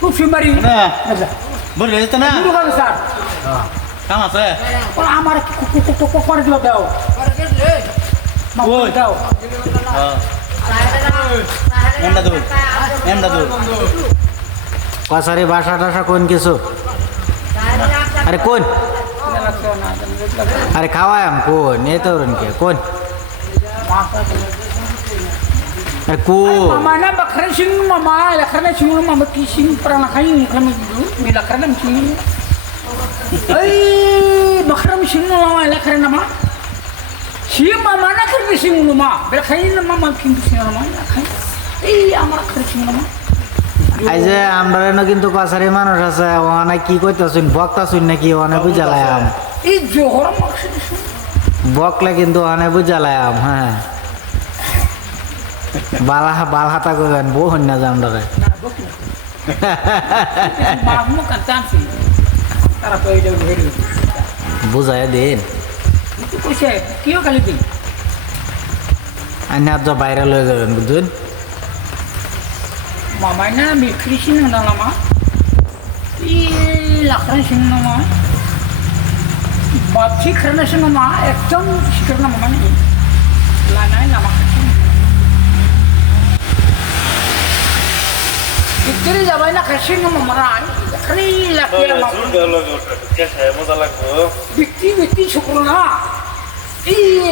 ফুফিমারি না বলে যেত না স্যার কাম আছে আমার করে দিল দাও দাও এমটা দূর কসারি বাসা টাসা কোন কিছু আরে কোন আরে খাওয়াম কোন এ তো কে কোন air ku mama na bakran sing mama lakran sing mama kising perang kain kami dulu mi lakran sing ay bakran sing mama lakran nama si mama na kar sing mama berkain mama king sing mama lakran এই আমার খাচ্ছি না এই যে আমরা না কিন্তু কাছারি মানুষ আছে ওখানে কি কইতাছুন বকতাছুন নাকি ওখানে বুঝালাম এই জোহর মাকসুদ বকলে কিন্তু ওখানে বুঝালাম হ্যাঁ বালহাতা কইবেন বহুন না জামডারে না বকি মামু কাটাছি তারা তো এই যে বুঝায় দেন তো কইছে কিও খালি দিন আইনা তো বাইরে লয়ে যাবেন বুঝুন mamanya mikrisin na lama lakran sin nama bapsi karena sin nama ekdom karena mama ni lanai nama itri jabai na kasin nama maran kari lakya mama कैसे मजा लगो bitti syukurna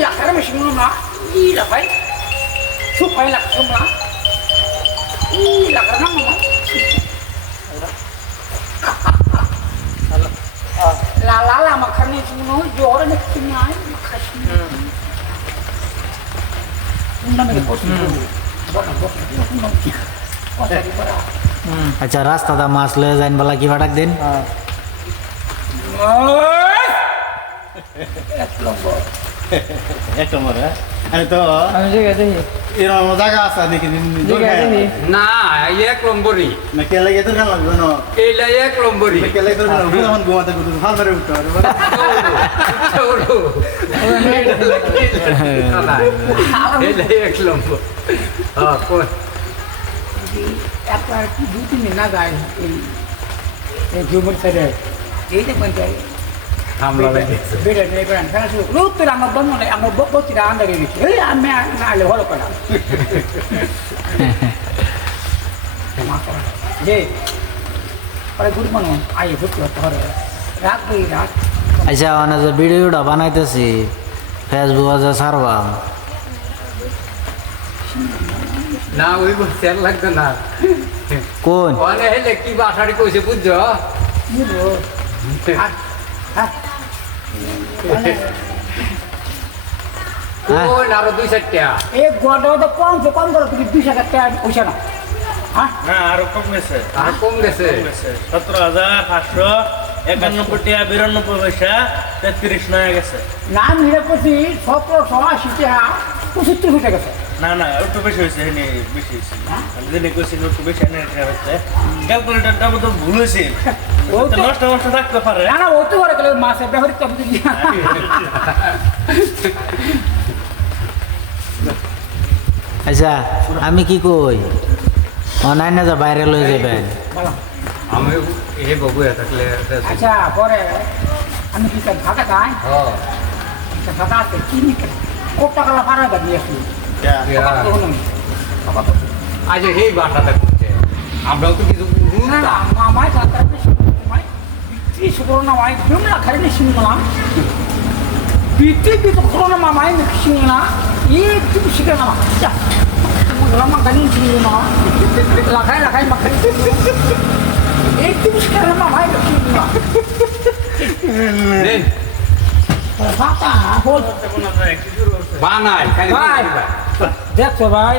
lakran sin nama labai supaya laksana lakar na mama la makan ni semua jor ni kenyai makan unda me kos bona bona kota di bara আচ্ছা রাস্তা দা মাছ লয়ে যাইন বলা কি buttock দিন एक नंबर है अरे तो আমি যে গেছি এরকম জায়গা আছে নাকি না এক নম্বরই না কে লাগে তো খারাপ লাগবে না এইটা এক নম্বরই কে লাগে তো খারাপ লাগবে এখন ঘুমাতে ঘুরতে ভালো করে উঠতে এইটা এক নম্বর হ্যাঁ কোন একবার কি দুই তিন দিন না যায় এই জুমুর সাইডে এই যে পঞ্চায়েত হামলা বেড়ে নেই করেন খেলা শুরু রোদ তো আমার বন্ধ নেই আমার বচ্চিরা আন্দারে গেছি এই আমি না আলে ভালো করা যে পরে গুড মর্নিং আই গুড করে রাত বই রাত আচ্ছা ওখানে যে ভিডিওটা বানাইতেছি ফেসবুকে যে ছাড়বা না ওই বলতে লাগতো না কোন ওখানে হেলে কি বাসাড়ি কইছে বুঝছো বুঝো কোন আরো দুই চারটা एक गोडो तो कौन से कौन करो तुम 20,000 টাকা পয়সা না হ্যাঁ না আরো কম গেছে আর কম গেছে 17,591 টাকা 92 পয়সা 33 নয়া গেছে না মিলে করছি 1780 টাকা 75 হয়ে গেছে না না একটু বেশি হয়েছে এনে বেশি হয়েছে আমি যেন কইছি একটু বেশি এনে হচ্ছে ক্যালকুলেটরটা তো ভুল হয়েছে ও তো নষ্ট নষ্ট থাকতে পারে না না ও তো করে গেল মাসে ব্যবহার করতে দিই আচ্ছা আমি কি কই অনলাইন না যা বাইরে লয়ে যাবেন বলো আমি এ বাবু থাকলে আচ্ছা পরে আমি কি কাজ ভাতা খাই হ্যাঁ ভাতা আছে কি নিকে কত টাকা ভাড়া দিয়ে আসি আজ এই বাসাটা করছে আমরাও তো কিছু না না মামাই ভাতা মামাই বিক্রি শুরু না মাই জুমলা খাইলে শুনলা বিক্রি তো করোনা মামাই শুনলা একটু শিখে না যা lama kan ini sini mah lakai makan itu sekarang mah baik sini mah দেন apa hol বানাই খালি baik দেখো ভাই